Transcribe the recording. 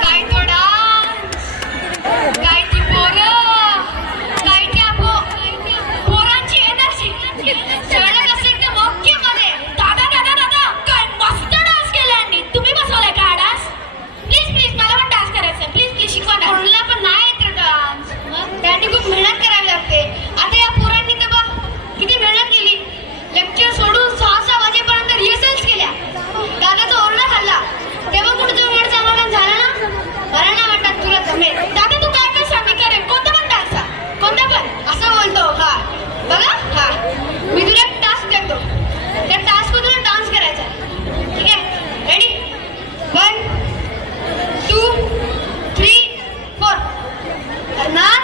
Kahit not